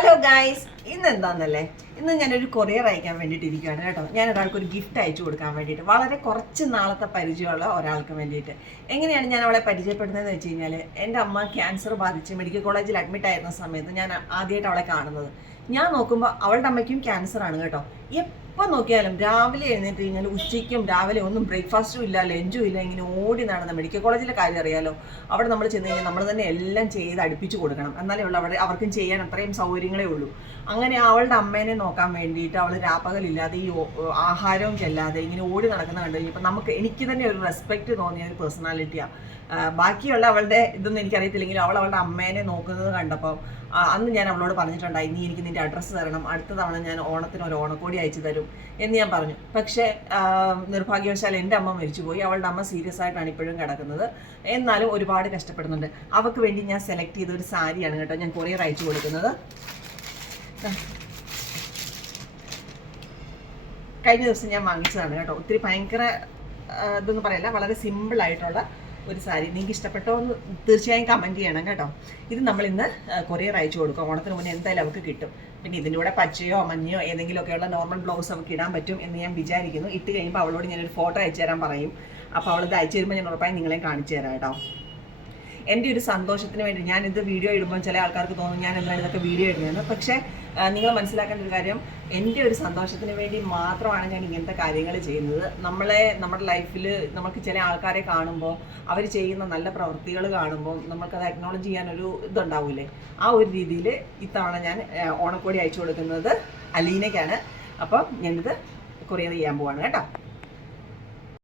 Hello guys, ഇന്ന് എന്താണെന്നല്ലേ, ഇന്ന് ഞാനൊരു കൊറിയർ അയക്കാൻ വേണ്ടിയിട്ട് ഇരിക്കുകയാണ് കേട്ടോ. ഞാൻ ഒരാൾക്ക് ഒരു ഗിഫ്റ്റ് അയച്ചു കൊടുക്കാൻ വേണ്ടിയിട്ട്, വളരെ കുറച്ച് നാളത്തെ പരിചയമുള്ള ഒരാൾക്ക് വേണ്ടിയിട്ട്. എങ്ങനെയാണ് ഞാൻ അവളെ പരിചയപ്പെടുന്നതെന്ന് വെച്ച് കഴിഞ്ഞാൽ, എൻ്റെ അമ്മ ക്യാൻസർ ബാധിച്ച് മെഡിക്കൽ കോളേജിൽ അഡ്മിറ്റ് ആയിരുന്ന സമയത്ത് ഞാൻ ആദ്യമായിട്ട് അവളെ കാണുന്നത്. ഞാൻ നോക്കുമ്പോൾ അവളുടെ അമ്മയ്ക്കും ക്യാൻസർ ആണ് കേട്ടോ. എപ്പോൾ നോക്കിയാലും രാവിലെ എഴുന്നേറ്റ് കഴിഞ്ഞാൽ ഉച്ചയ്ക്കും രാവിലെ ഒന്നും ബ്രേക്ക്ഫാസ്റ്റും ഇല്ല, ലഞ്ചും ഇല്ല, ഇങ്ങനെ ഓടി നടന്ന മെഡിക്കൽ കോളേജിലെ കാര്യം അറിയാലോ. അവിടെ നമ്മൾ ചെന്ന് കഴിഞ്ഞാൽ നമ്മൾ തന്നെ എല്ലാം ചെയ്ത് അടുപ്പിച്ച് കൊടുക്കണം, എന്നാലേ ഉള്ളൂ അവിടെ അവർക്കും ചെയ്യാൻ അത്രയും സൗകര്യങ്ങളേ ഉള്ളൂ. അങ്ങനെ അവളുടെ അമ്മേനെ നോക്കാൻ വേണ്ടിയിട്ട് അവൾ രാപ്പകലില്ലാതെ ഈ ആഹാരവും ചെല്ലാതെ ഇങ്ങനെ ഓടി നടക്കുന്ന കണ്ടു കഴിഞ്ഞപ്പോൾ എനിക്ക് തന്നെ ഒരു റെസ്പെക്റ്റ് തോന്നിയ ഒരു പേഴ്സണാലിറ്റിയാണ്. ബാക്കിയുള്ള അവളുടെ ഇതൊന്നും എനിക്കറിയത്തില്ലെങ്കിലും അവളുടെ അമ്മേനെ നോക്കുന്നത് കണ്ടപ്പോൾ അന്ന് ഞാൻ അവളോട് പറഞ്ഞിട്ടുണ്ടായി, നീ എനിക്ക് നിൻ്റെ അഡ്രസ്സ് തരണം, അടുത്ത തവണ ഞാൻ ഓണത്തിന് ഒരു ഓണക്കോടി അയച്ചു തരും എന്ന് ഞാൻ പറഞ്ഞു. പക്ഷേ നിർഭാഗ്യവശാൽ എൻ്റെ അമ്മ മരിച്ചുപോയി. അവളുടെ അമ്മ സീരിയസ് ആയിട്ടാണ് ഇപ്പോഴും കിടക്കുന്നത്. എന്നാലും ഒരുപാട് കഷ്ടപ്പെടുന്നുണ്ട്. അവൾക്ക് വേണ്ടി ഞാൻ സെലക്ട് ചെയ്ത ഒരു സാരിയാണ് കേട്ടോ ഞാൻ കൊറിയർ അയച്ചു കൊടുക്കുന്നത്. കഴിഞ്ഞ ദിവസം ഞാൻ വാങ്ങിച്ചതാണ് കേട്ടോ. ഒത്തിരി ഭയങ്കര ഇതൊന്നും പറയല്ല, വളരെ സിമ്പിളായിട്ടുള്ള ഒരു സാരി. നിങ്ങൾക്ക് ഇഷ്ടപ്പെട്ടോ എന്ന് തീർച്ചയായും കമൻറ്റ് ചെയ്യണം കേട്ടോ. ഇത് നമ്മളിന്ന് കൊറിയർ അയച്ചു കൊടുക്കാം. ഓണത്തിന് മുന്നേ എന്തായാലും അവർക്ക് കിട്ടും. പിന്നെ ഇതിൻ്റെ കൂടെ പച്ചയോ മഞ്ഞയോ ഏതെങ്കിലുമൊക്കെയുള്ള നോർമൽ ബ്ലൗസ് അവർക്ക് ഇടാൻ പറ്റും എന്ന് ഞാൻ വിചാരിക്കുന്നു. ഇട്ട് കഴിയുമ്പോൾ അവളോട് ഞാനൊരു ഫോട്ടോ അയച്ചു തരാൻ പറയും. അപ്പോൾ അവളിത് അയച്ചു തരുമ്പോൾ ഞാൻ ഉറപ്പായും നിങ്ങളെയും കാണിച്ചു തരാം കേട്ടോ. എൻ്റെ ഒരു സന്തോഷത്തിന് വേണ്ടി ഞാനിത് വീഡിയോ ഇടുമ്പോൾ ചില ആൾക്കാർക്ക് തോന്നും ഞാൻ എന്താണ് ഇതൊക്കെ വീഡിയോ ഇടുന്നതെന്ന്. പക്ഷേ നിങ്ങൾ മനസ്സിലാക്കേണ്ട ഒരു കാര്യം, എൻ്റെ ഒരു സന്തോഷത്തിന് വേണ്ടി മാത്രമാണ് ഞാൻ ഇങ്ങനത്തെ കാര്യങ്ങൾ ചെയ്യുന്നത്. നമ്മുടെ ലൈഫിൽ നമുക്ക് ചില ആൾക്കാരെ കാണുമ്പോൾ അവർ ചെയ്യുന്ന നല്ല പ്രവൃത്തികൾ കാണുമ്പോൾ നമുക്കത് അക്നോളജ് ചെയ്യാനൊരു ഇതുണ്ടാവില്ലേ. ആ ഒരു രീതിയിൽ ഇത്തവണ ഞാൻ ഓണക്കോടി അയച്ചു കൊടുക്കുന്നത് അലീനയ്ക്കാണ്. അപ്പം ഞാനിത് കൊറിയർ ചെയ്യാൻ പോവാണ് കേട്ടോ.